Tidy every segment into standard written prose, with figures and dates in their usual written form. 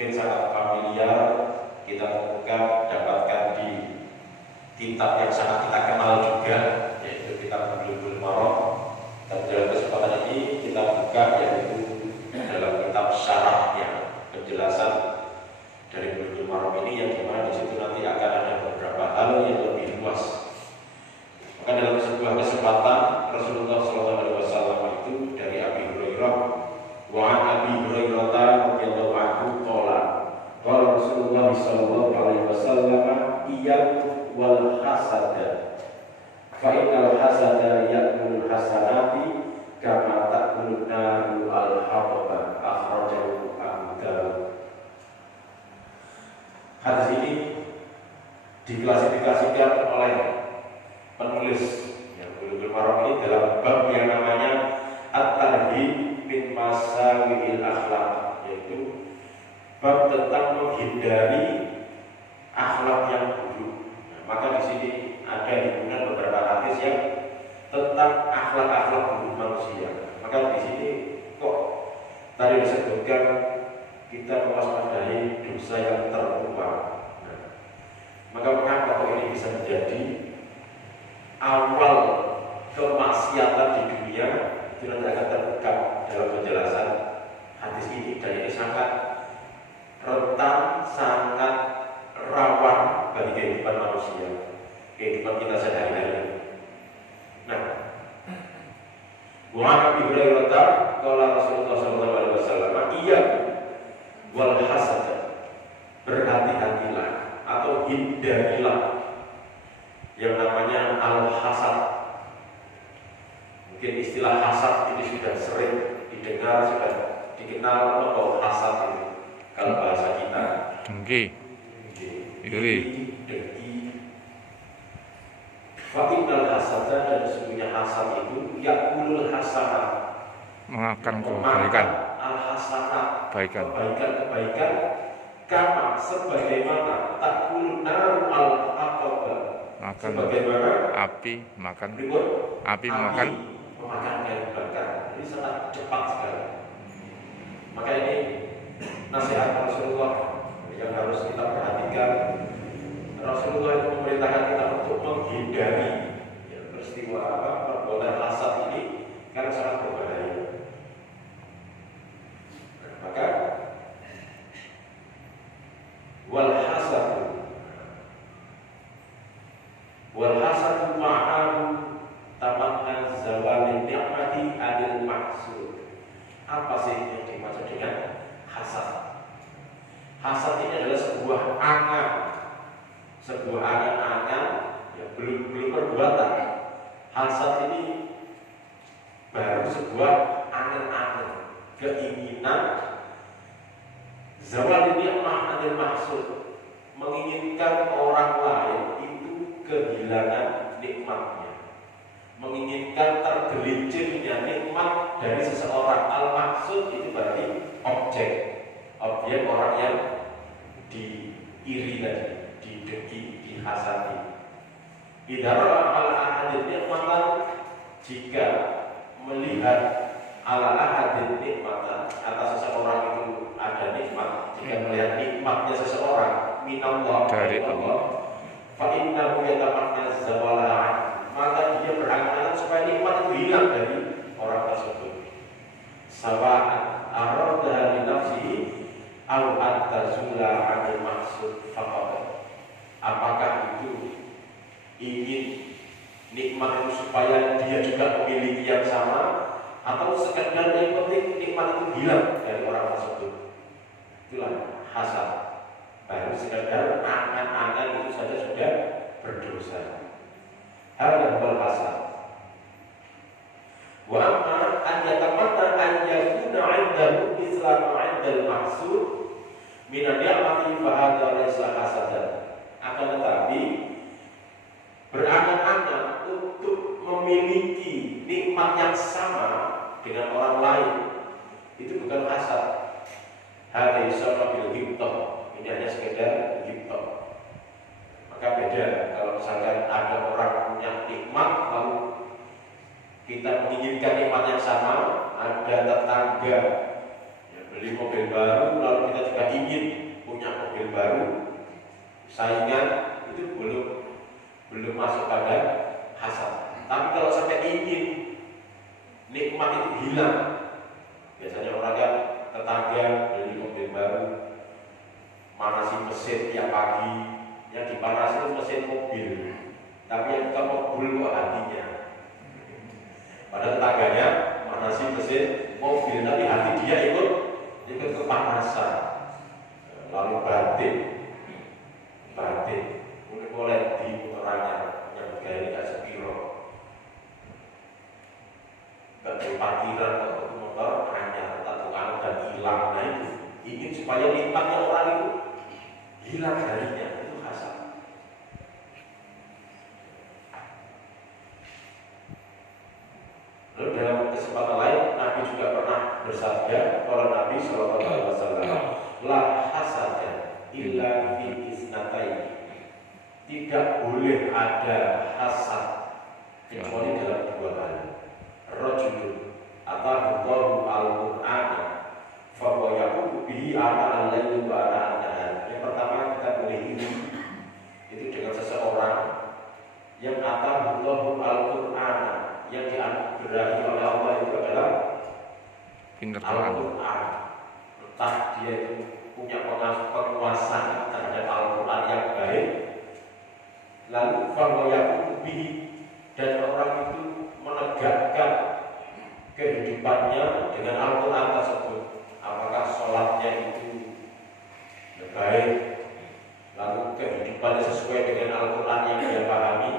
mungkin sangat familiar, kita temukan dapatkan di kitab yang sangat kita kenal juga, yaitu kitab Bulughul Maram. Dan dalam kesempatan ini kita buka yaitu dalam kitab syarahnya, penjelasan dari Bulughul Maram ini, yang dimana di situ nanti akan ada beberapa hal yang lebih luas. Maka dalam sebuah kesempatan Rasulullah SAW itu dari Abi Hurairah, wa an Abi Hurairah radhiyallahu anhu qala Rasulullah SAW iyyakum wal hasada fa innal hasada ya'kulu hasanati kama ta'kulu naru al-habba akhrajahu Abu Dawud. Hadis ini diklasifikasikan oleh penulis yang Bulughul Maram ini dalam bab yang namanya At-Tarhib min Masawi'il Akhlaq, yaitu bab tentang menghindari akhlak yang buruk. Nah, maka di sini ada himpunan beberapa hadis yang tentang akhlak-akhlak buruk manusia. Maka di sini kok tadi disebutkan kita mewaspadai dosa yang terlupa. Nah, maka mengapa kok ini bisa menjadi awal kemaksiatan di dunia? Itu nanti akan terbuka dalam penjelasan hadis ini, dan ini sangat rentan, sangat rawan bagi kehidupan manusia, kehidupan kita sehari-hari. Nah, wa Abi Hurairah qala Rasulullah SAW iya wal hasad, berhati-hatilah atau hindarilah yang namanya al-hasad. Mungkin istilah hasad ini sudah sering didengar, sudah dikenal. Apa hasad ini kalau bahasa kita? Dengki, iri, dengki. Fa'innal hasada, dan sesungguhnya hasad itu ya'kulul hasanat, mengakan kebaikan, al-hasanat, kebaikan, kebaikan, kama sebagaimana ta'kulun naru al-aqaba, makan sebagaimana api makan memakan kayu bakar. Ini sangat cepat sekali. Maka ini nasihat Rasulullah yang harus kita perhatikan. Rasulullah itu memerintahkan kita untuk menghindari peristiwa perbuatan hasad ini karena sangat berbahaya. Maka wal hasadu ma'ahu tamanna zawalin ni'mati adil maksud. Apa sih yang dimaksud dengan hasad? Hasad ini adalah sebuah angan-angan yang belum perbuatan. Hasad ini baru sebuah angan-angan, keinginan zawalin ni'mah adil maksud, menginginkan orang lain itu kehilangan nikmatnya, menginginkan tergelincirnya nikmat dari seseorang. Al-maksud itu berarti objek orang yang diiri tadi, didengki, dihasati. Idara ala ahadin nikmatan, jika melihat ala ahadin nikmatan, atas seseorang itu ada nikmat, jika melihat nikmatnya seseorang minallah, dari Allah, fa innahu yatamanna zawala, maka dia berangan-angan supaya nikmat itu hilang dari orang tersebut. Sawa'an arada li nafsihi aw antazula 'anil maksud faqad. Apakah itu ingin nikmat itu supaya dia juga memiliki yang sama, atau sekedar yang penting nikmat itu hilang dari orang tersebut? Itulah hasad. Baru sekedar angan-angan itu saja sudah berdosa. Hal yang berhasad. Wa amma an yatamanna an yakuna 'indahu islamu 'indal maksud min an-ni'mati fa hadza laysa hasadan. Akan tetapi berangan-angan untuk memiliki nikmat yang sama dengan orang lain itu bukan hasad. Hadza sama bil ghibtah, ini hanya sekedar ghibtah. Maka beda kalau misalkan ada orang punya nikmat lalu kita menginginkan nikmat yang sama. Ada tetangga ya, beli mobil baru lalu kita juga ingin saingan itu belum masuk pada hasad. Tapi kalau sampai ingin nikmat itu hilang, biasanya orang yang tetangga beli mobil baru, manasi mesin tiap pagi, yang dipanasi itu mesin mobil, tapi yang bukan mobil kok hatinya. Padahal tetangganya manasi mesin mobil, tapi hati dia ikut kepanasan. Lalu batin mulai di orangnya yang gaya gak sepiro, gak ada parkiran atau motor hanya tatuan dan hilang. Nah itu ingin supaya nikmatnya orang itu hilang darinya, itu hasad. Lalu dalam kesempatan lain Nabi juga pernah bersabda, kalau Nabi SAW, la hasada illa fi isnataini, tidak boleh ada hasad kecuali dalam dua hal. Rajulun atahu al-Qur'an fa huwa yaqulu bihi ana al-laili wa ana an-nahar. Yang pertama kita boleh iri itu dengan seseorang yang atahu al-Qur'an, yang dianugerahi oleh Allah itu adalah Al-Qur'an. Entah dia itu punya penguasaan terhadap Al-Quran yang baik, lalu fawayaku bihi, dan orang itu menegakkan kehidupannya dengan Al-Quran tersebut. Apakah sholatnya itu baik, lalu kehidupannya sesuai dengan Al-Quran yang dia pahami.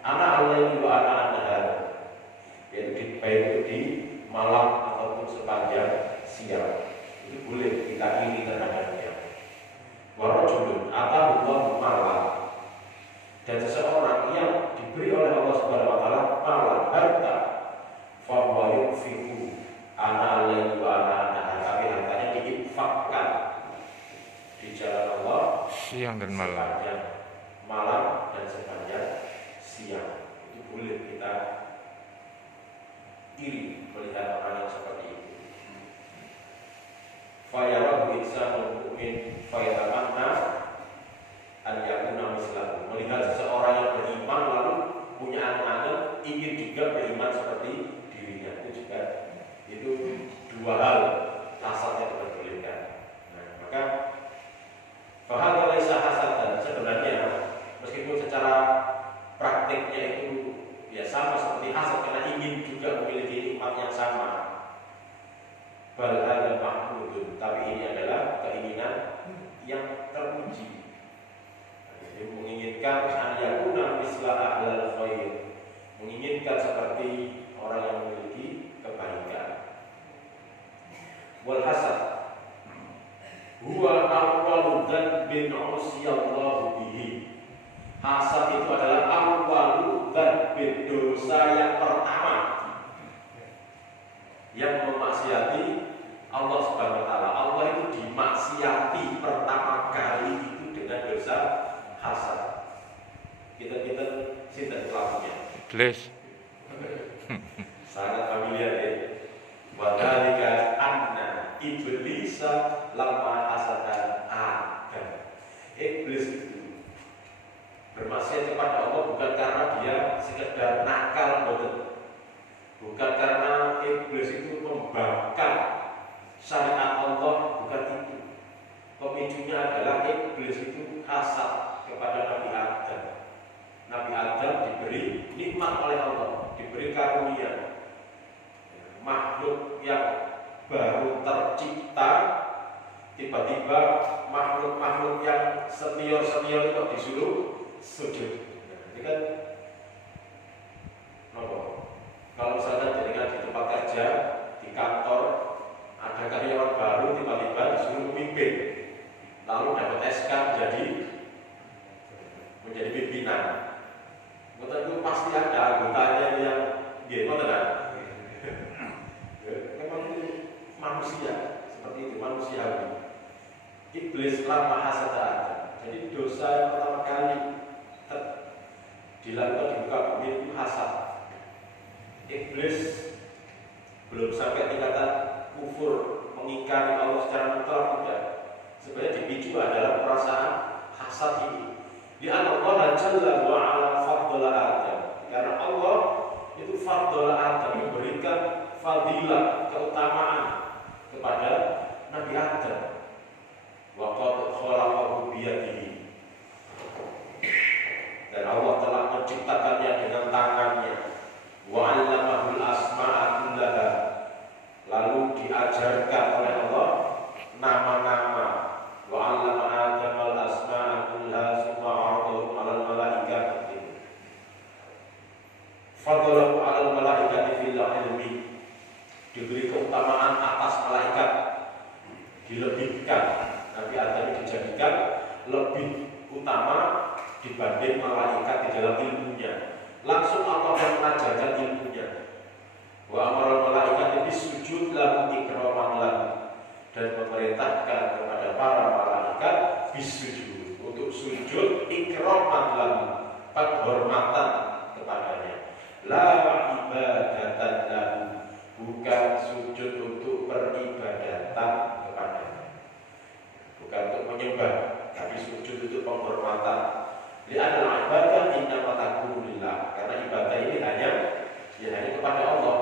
Anak Allah itu anak an-nahar, yaitu baik itu di malam ataupun sepanjang siang, itu boleh kita iri terhadapnya. Warajulun atahu malam, dan seseorang yang diberi oleh Allah Subhanahu wa taala malam, harta, fa huwa yunfiqu ana al-laili wa ana an-nahar, tapi hartanya diinfakkan di jalan Allah siang dan malam. Malam dan sepanjang siang, itu boleh kita iri melihat orang yang seperti itu. Fayarahu insanul mu'min fayatamanna an yakuna mislahu, melihat seseorang yang beriman lalu punya angan-angan ingin juga beriman seperti dirinya, itu dua hal hasad yang diperbolehkan. Nah, maka fahadha laisa hasadan, sebenarnya meskipun secara praktiknya itu ya sama seperti hasad karena ingin juga memiliki nikmat yang sama, bal hadza mahmudun, tapi ini adalah keinginan yang terpuji. Jadi menginginkan an yakuna misla ahlal khair, menginginkan seperti orang yang memiliki kebaikan. Wal hasad huwa awwalu dzanbin usiyallahu bihi. Hasad itu adalah awwalu dzanbin, dosa yang pertama yang memaksiati Allah Subhanahu wa taala. Allah itu dimaksiati pertama kali itu dengan dosa hasad. Kita sinten pelakunya? Iblis. Sangat familiar ya. Wa dzalika anna iblisa lamma hasada Adam. Iblis itu bermaksiat kepada Allah bukan karena dia sekedar nakal, bukan karena iblis itu membangkang syariat Allah, bukan itu. Pemicunya adalah iblis itu hasad kepada Nabi Adam. Nabi Adam diberi nikmat oleh Allah, diberi karunia, makhluk yang baru tercipta, tiba-tiba makhluk-makhluk yang senior-senior itu disuruh sujud. Jadi kan, kalau misalnya dengan di tempat kerja, di kantor, ada karyawan baru tiba-tiba disuruh memimpin, lalu dapat SK menjadi pimpinan. Betul itu pasti ada anggotanya yang gimana? Memang itu manusia, seperti itu manusiawi. Iblis lama hasada. Jadi dosa yang pertama kali dilakukan di muka bumi itu hasad. Iblis belum sampai tingkatan kufur, mengingkari Allah secara mutlak, tidak. Sebenarnya dipicu adalah perasaan hasad ini. jalla wa ala fadla Adam. Karena Allah itu fadla Adam, memberikan fadilah, keutamaan kepada Nabi Adam. Wa qad khalaqahu biyadihi. Dan Allah telah menciptakannya dengan tangannya. Wa 'allamahul asma'a kullaha. Lalu diajarkan oleh Allah nama-nama. Wa 'allama Adam al-asma'a kullaha tsumma 'aradahum 'alal malaikati. Fadlahu 'alal malaikati fil ilmi. Diberi keutamaan atas malaikat, dilebihkan. Nabi Adam dijadikan lebih utama dibanding malaikat di dalam ilmunya. Langsung Allah yang mengajarkan ilmunya. Wa amaral malaikat bisujud lahu ikraman lahu, dan memerintahkan kepada para malaikat bisujud, untuk sujud ikraman lahu, penghormatan kepadanya. La ibadatan lahu, bukan sujud untuk peribadatan kepadanya, bukan untuk menyembah, tapi sujud untuk penghormatan. Li'anna ibadah innama takunu lillah, karena ibadah ini hanya kepada Allah.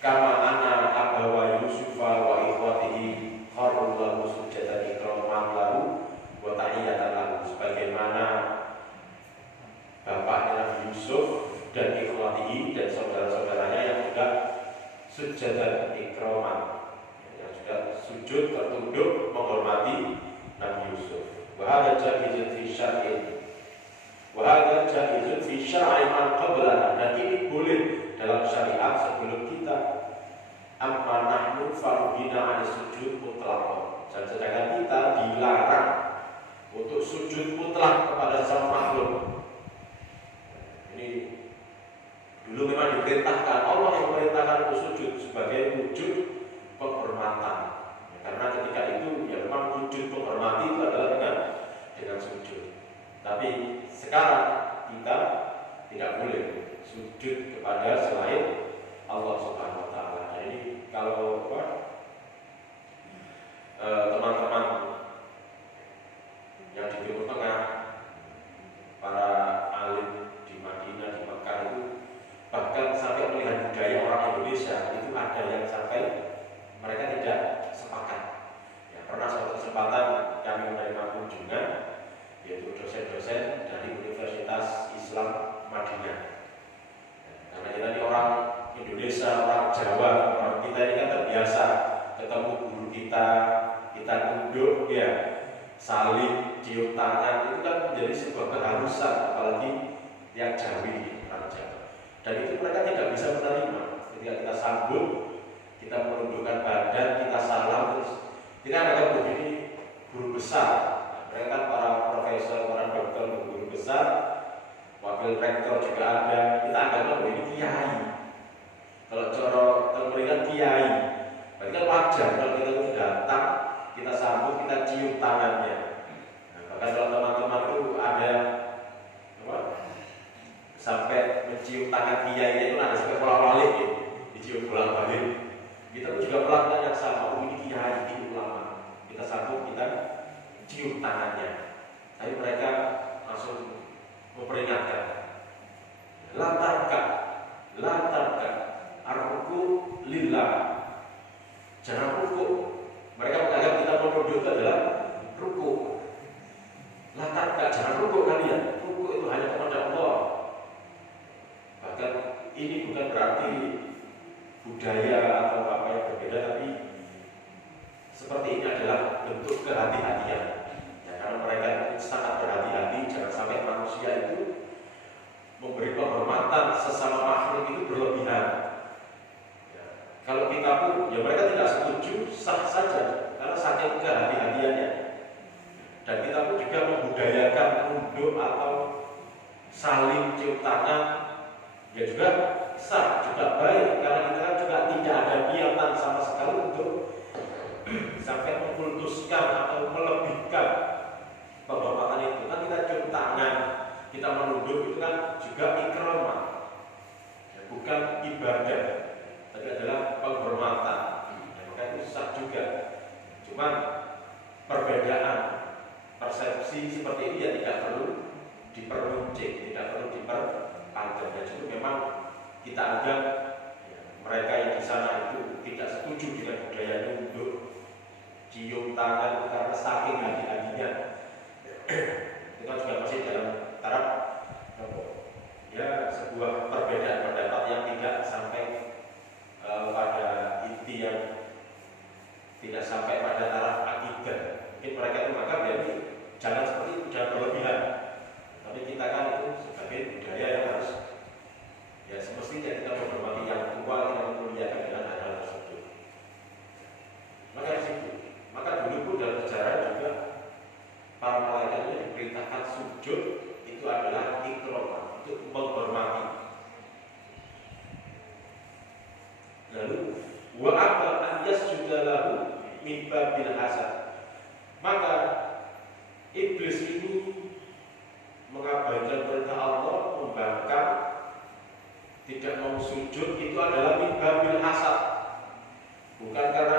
Kama anna abawa Yusufa wa ikhwatihi kharru lahu sujadan ikraman lahu wa tahiyatan lahu, sebagaimana bapaknya Nabi Yusuf dan ikhwatihi dan saudara-saudaranya yang juga sujadan ikraman, yang juga sujud tertunduk menghormati Nabi Yusuf. Wahada jaizun fi syar'in, wahada jaizun fi syar'i man qablana, dan ini boleh dalam syariat sebelum kita. Amma nahnu farudina 'ala sujud mutlaq, dan sedangkan kita dilarang untuk sujud mutlak kepada sang makhluk. Ini dulu memang diperintahkan, Allah yang memerintahkan untuk sujud sebagai wujud penghormatan. Karena ketika itu ya memang wujud penghormati itu adalah dengan sujud. Tapi sekarang kita tidak boleh sujud kepada selain Allah Subhanahu wa taala. Nah, ini kalau teman-teman yang di Timur Tengah, para alim di Madinah, di Mekah itu bahkan sampai melihat budaya orang Indonesia itu ada yang sampai mereka tidak sepakat. Ya, pernah suatu kesempatan kami menerima kunjungan, yaitu dosen-dosen dari Universitas Islam Madinah. Karena kita ini orang Indonesia, orang Jawa, orang kita ini kan terbiasa ketemu guru kita tunduk, ya, saling cium tangan, itu kan menjadi sebuah keharusan, apalagi yang Jawi, orang Jawa. Dan itu mereka tidak bisa menerima. Ketika kita sambut, kita menundukkan badan, kita salam, terus kita akan begini guru besar. Mereka kan para profesor, para dokter, guru besar, wakil rektor juga ada. Kita anggap ini kiai. Kalau cara termerikan kiai, berarti kan wajar kalau kita itu datang, kita sambut, kita cium tangannya. Nah, bahkan kalau teman-teman itu ada sampai mencium tangan kiai itu ada sampai bolak-balik, ya, dicium bolak-balik. Kita pun juga melakukan yang sama. Ini kiai, ini ulama. Kita sambut, kita cium tangannya. Tapi mereka langsung memperingatkan, latarkan ar-ruku lillah, jangan ruku. Mereka menganggap kita menunduk itu adalah ruku. Latarkan, jangan ruku kalian. Ruku itu hanya kepada Allah. Bahkan ini bukan berarti budaya atau apa yang berbeda, tapi seperti ini adalah bentuk kehati-hatian. Ya, karena mereka sangat berhati-hati, jangan sampai manusia itu memberi penghormatan sesama makhluk itu berlebihan. Ya, kalau kita pun, ya mereka tidak setuju, sah saja, karena saking kehati-hatiannya. Dan kita pun juga membudayakan tunduk atau saling cium tangan, ya juga sah, juga baik, karena kita kan juga tidak ada niatan sama sekali untuk sampai mengkultuskan atau melebihkan penghormatan itu. Kan kita cium tangan, kita menunduk, itu kan juga ikramah, ya, bukan ibadah, tapi adalah penghormatan. Ya, maka itu sah juga. Cuma perbedaan persepsi seperti ini ya tidak perlu diperuncing, tidak perlu diperpanjang. Ya, cukup memang kita anggap ya, mereka yang di sana itu tidak setuju dengan budaya nunduk, cium tangan karena saking hati-hatinya. Itu kan juga masih dalam taraf ya sebuah perbedaan pendapat yang tidak sampai pada inti yang tidak sampai pada taraf akidah. Mungkin mereka itu menganggap ya ini jangan seperti itu, jangan berlebihan. Tapi kita kan itu sebagai budaya yang harus ya semestinya kita menghormati yang tua, kita memuliakan dengan hal tersebut. Maka di situ, maka dulu pun dalam sejarah juga para malaikatnya diperintahkan sujud itu adalah ikram, untuk menghormati. Lalu wa aba an yasjuda lahu min babil hasad. Maka iblis ini mengabaikan perintah Allah, membangkang, tidak mau sujud, itu adalah min babil hasad. Bukan karena